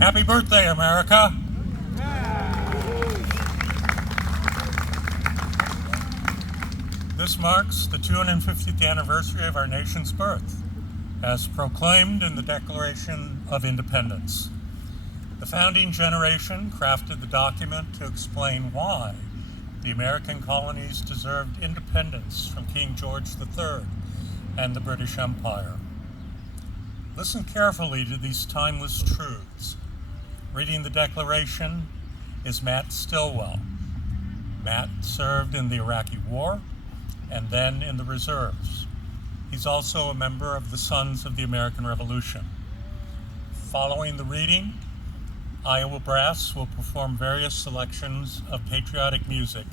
Happy birthday, America! This marks the 250th anniversary of our nation's birth, as proclaimed in the Declaration of Independence. The founding generation crafted the document to explain why the American colonies deserved independence from King George III and the British Empire. Listen carefully to these timeless truths. Reading the Declaration is Matt Stillwell. Matt served in the Iraqi War and then in the reserves. He's also a member of the Sons of the American Revolution. Following the reading, Iowa Brass will perform various selections of patriotic music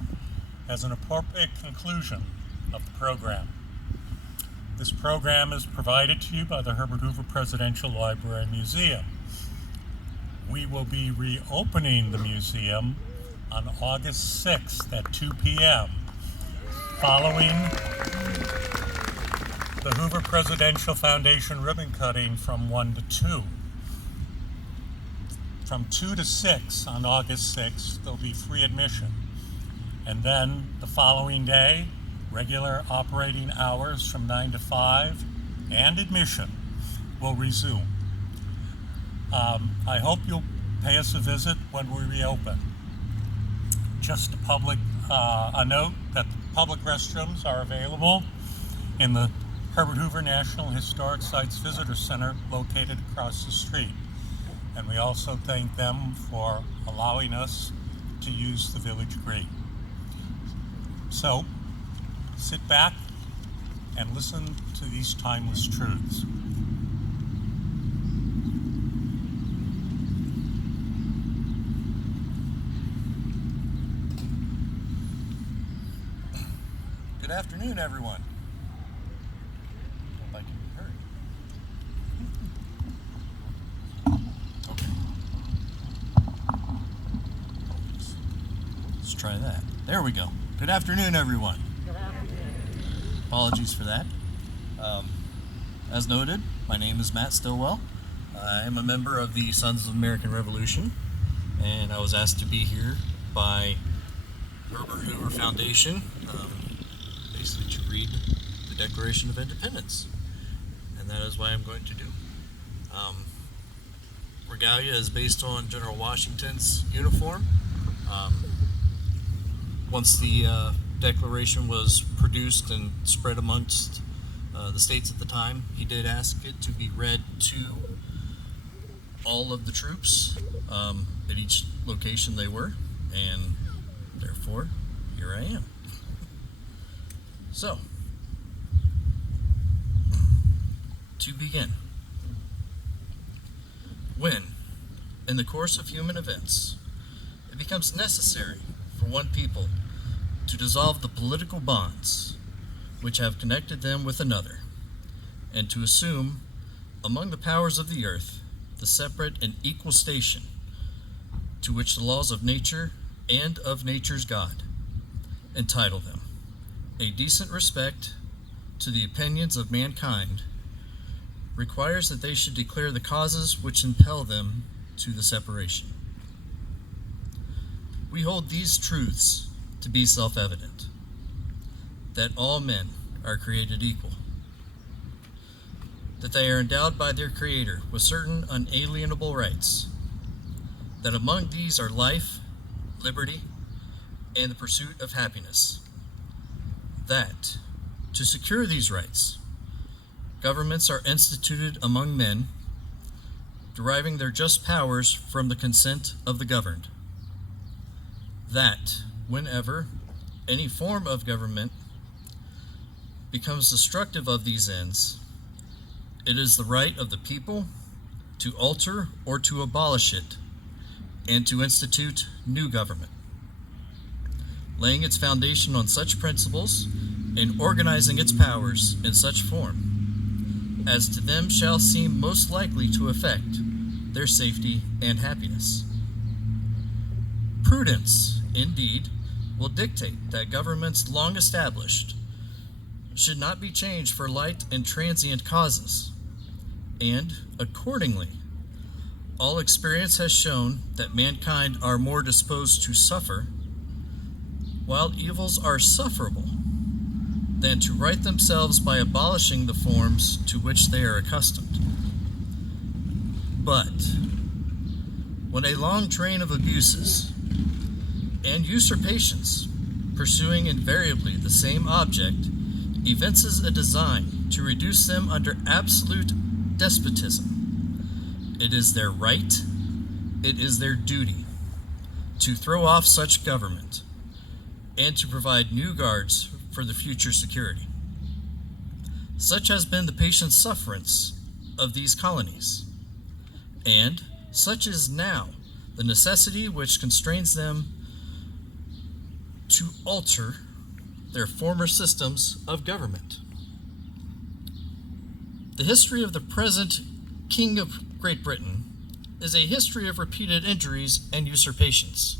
as an appropriate conclusion of the program. This program is provided to you by the Herbert Hoover Presidential Library and Museum. We will be reopening the museum on August 6th at 2 p.m. following the Hoover Presidential Foundation ribbon cutting from 1 to 2. From 2 to 6 on August 6th, there'll be free admission. And then the following day, regular operating hours from 9 to 5 and admission will resume. I hope you'll pay us a visit when we reopen. Just a note that the public restrooms are available in the Herbert Hoover National Historic Sites Visitor Center located across the street. And we also thank them for allowing us to use the village green. So, sit back and listen to these timeless truths. Good afternoon, everyone. Hope I can be heard. Okay. Let's try that. There we go. Good afternoon, everyone. Good afternoon. Apologies for that. As noted, my name is Matt Stillwell. I am a member of the Sons of the American Revolution, and I was asked to be here by Herbert Hoover Foundation, basically to read the Declaration of Independence, and that is what I'm going to do. Regalia is based on General Washington's uniform. Once the Declaration was produced and spread amongst the states at the time, he did ask it to be read to all of the troops at each location they were, and therefore, here I am. So, to begin, when, in the course of human events, it becomes necessary for one people to dissolve the political bonds which have connected them with another, and to assume, among the powers of the earth, the separate and equal station to which the laws of nature and of nature's God entitle them, a decent respect to the opinions of mankind requires that they should declare the causes which impel them to the separation. We hold these truths to be self-evident, that all men are created equal, that they are endowed by their Creator with certain unalienable rights, that among these are life, liberty, and the pursuit of happiness, that, to secure these rights, governments are instituted among men, deriving their just powers from the consent of the governed, that, whenever any form of government becomes destructive of these ends, it is the right of the people to alter or to abolish it, and to institute new government, laying its foundation on such principles and organizing its powers in such form as to them shall seem most likely to affect their safety and happiness. Prudence, indeed, will dictate that governments long established should not be changed for light and transient causes, and, accordingly, all experience has shown that mankind are more disposed to suffer, while evils are sufferable, than to right themselves by abolishing the forms to which they are accustomed. But when a long train of abuses and usurpations, pursuing invariably the same object, evinces a design to reduce them under absolute despotism, it is their right, it is their duty, to throw off such government and to provide new guards for the future security. Such has been the patient sufferance of these colonies, and such is now the necessity which constrains them to alter their former systems of government. The history of the present King of Great Britain is a history of repeated injuries and usurpations,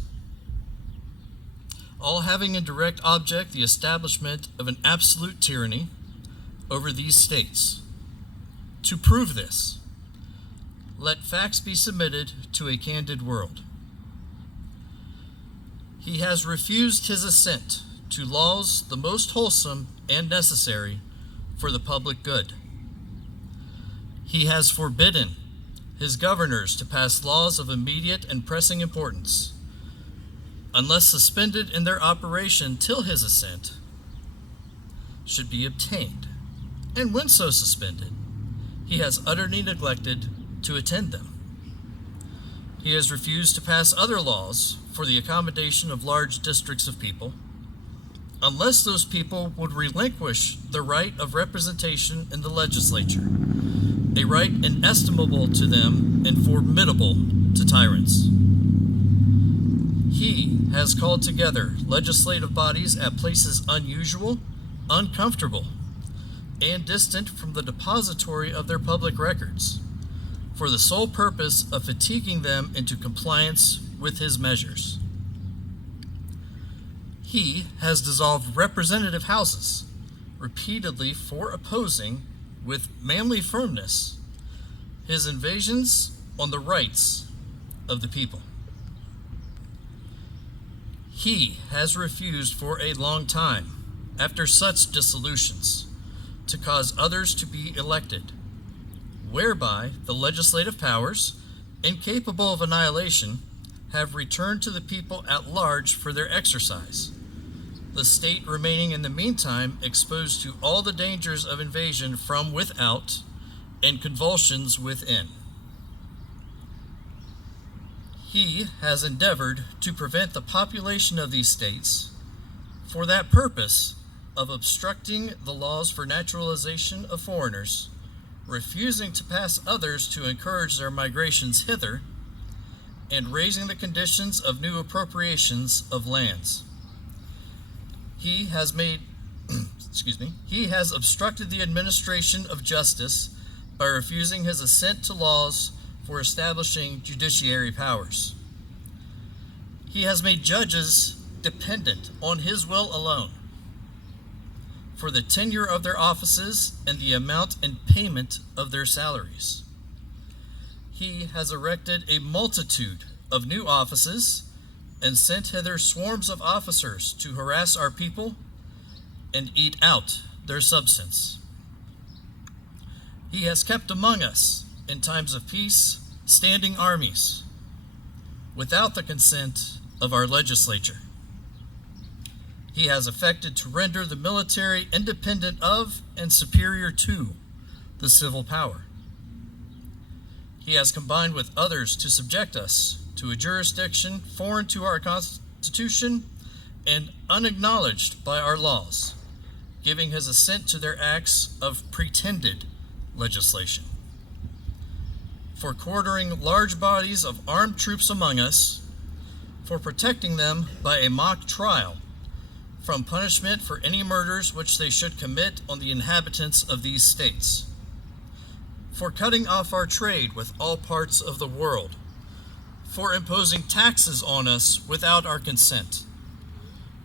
all having in direct object the establishment of an absolute tyranny over these states. To prove this, let facts be submitted to a candid world. He has refused his assent to laws the most wholesome and necessary for the public good. He has forbidden his governors to pass laws of immediate and pressing importance, unless suspended in their operation till his assent should be obtained, and when so suspended, he has utterly neglected to attend them. He has refused to pass other laws for the accommodation of large districts of people, unless those people would relinquish the right of representation in the legislature, a right inestimable to them and formidable to tyrants. He has called together legislative bodies at places unusual, uncomfortable, and distant from the depository of their public records, for the sole purpose of fatiguing them into compliance with his measures. He has dissolved representative houses repeatedly for opposing, with manly firmness, his invasions on the rights of the people. He has refused for a long time, after such dissolutions, to cause others to be elected, whereby the legislative powers, incapable of annihilation, have returned to the people at large for their exercise, the state remaining in the meantime exposed to all the dangers of invasion from without and convulsions within. He has endeavored to prevent the population of these states, for that purpose of obstructing the laws for naturalization of foreigners, refusing to pass others to encourage their migrations hither, and raising the conditions of new appropriations of lands. He has he has obstructed the administration of justice by refusing his assent to laws for establishing judiciary powers. He has made judges dependent on his will alone for the tenure of their offices and the amount and payment of their salaries. He has erected a multitude of new offices and sent hither swarms of officers to harass our people and eat out their substance. He has kept among us, in times of peace, standing armies, without the consent of our legislature. He has affected to render the military independent of and superior to the civil power. He has combined with others to subject us to a jurisdiction foreign to our Constitution and unacknowledged by our laws, giving his assent to their acts of pretended legislation, for quartering large bodies of armed troops among us, for protecting them by a mock trial from punishment for any murders which they should commit on the inhabitants of these states, for cutting off our trade with all parts of the world, for imposing taxes on us without our consent,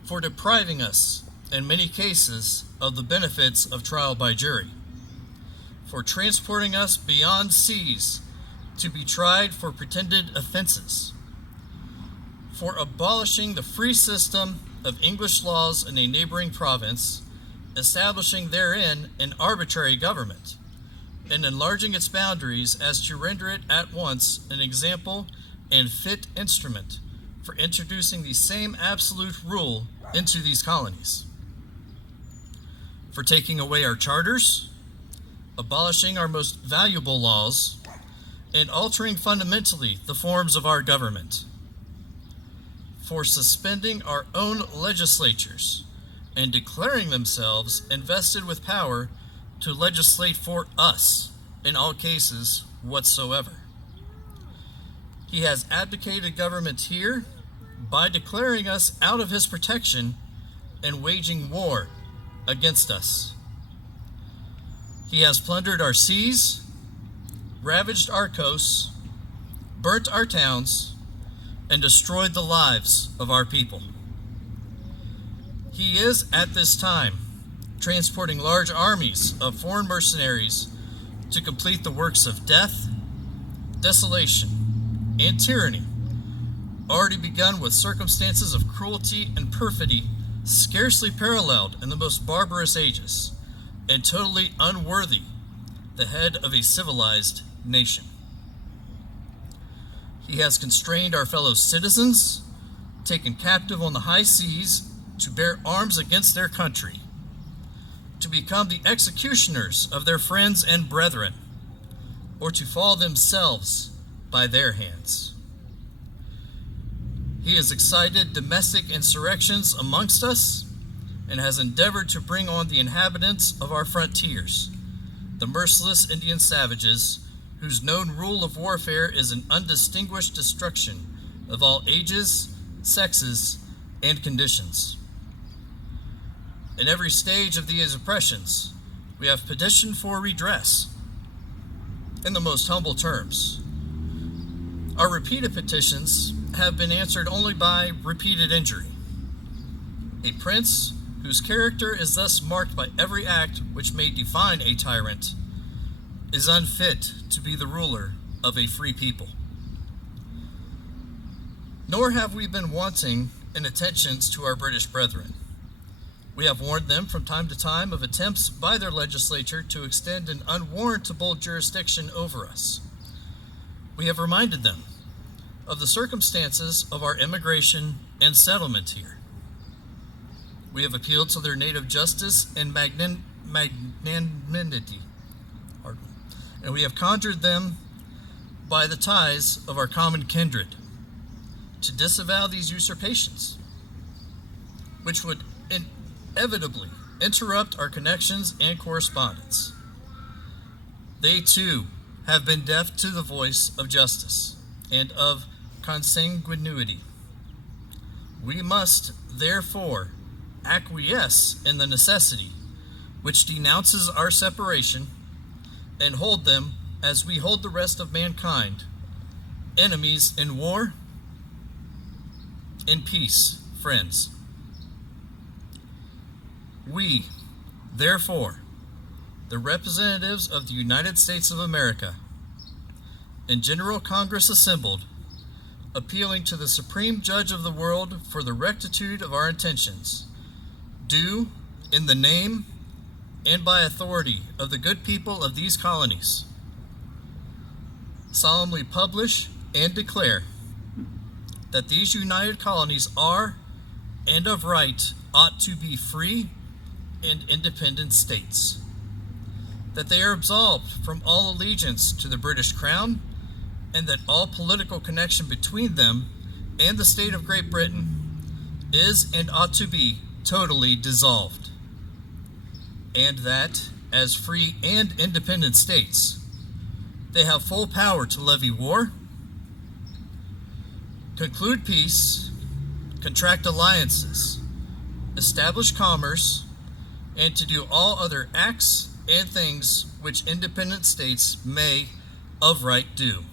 for depriving us, in many cases, of the benefits of trial by jury, for transporting us beyond seas to be tried for pretended offenses, for abolishing the free system of English laws in a neighboring province, establishing therein an arbitrary government, and enlarging its boundaries as to render it at once an example and fit instrument for introducing the same absolute rule into these colonies, for taking away our charters, abolishing our most valuable laws, and altering fundamentally the forms of our government, for suspending our own legislatures and declaring themselves invested with power to legislate for us in all cases whatsoever. He has abdicated government here by declaring us out of his protection and waging war against us. He has plundered our seas, ravaged our coasts, burnt our towns, and destroyed the lives of our people. He is at this time transporting large armies of foreign mercenaries to complete the works of death, desolation, and tyranny, already begun with circumstances of cruelty and perfidy scarcely paralleled in the most barbarous ages, and totally unworthy the head of a civilized nation. He has constrained our fellow citizens, taken captive on the high seas to bear arms against their country, to become the executioners of their friends and brethren, or to fall themselves by their hands. He has excited domestic insurrections amongst us and has endeavored to bring on the inhabitants of our frontiers, the merciless Indian savages, whose known rule of warfare is an undistinguished destruction of all ages, sexes, and conditions. In every stage of these oppressions, we have petitioned for redress in the most humble terms. Our repeated petitions have been answered only by repeated injury. A prince whose character is thus marked by every act which may define a tyrant is unfit to be the ruler of a free people. Nor have we been wanting in attentions to our British brethren. We have warned them from time to time of attempts by their legislature to extend an unwarrantable jurisdiction over us. We have reminded them of the circumstances of our immigration and settlement here. We have appealed to their native justice and magnanimity, and we have conjured them by the ties of our common kindred to disavow these usurpations, which would inevitably interrupt our connections and correspondence. They too have been deaf to the voice of justice and of consanguinity. We must, therefore, acquiesce in the necessity which denounces our separation and hold them, as we hold the rest of mankind, enemies in war, in peace, friends. We, therefore, the representatives of the United States of America, in General Congress assembled, appealing to the Supreme Judge of the world for the rectitude of our intentions, do, in the name and by authority of the good people of these colonies, solemnly publish and declare that these united colonies are, and of right, ought to be free and independent states, that they are absolved from all allegiance to the British Crown, and that all political connection between them and the state of Great Britain is and ought to be totally dissolved, and that, as free and independent states, they have full power to levy war, conclude peace, contract alliances, establish commerce, and to do all other acts and things which independent states may of right do.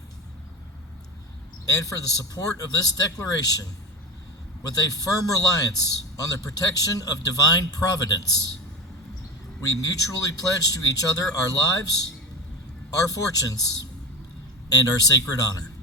And for the support of this declaration, with a firm reliance on the protection of divine providence, we mutually pledge to each other our lives, our fortunes, and our sacred honor.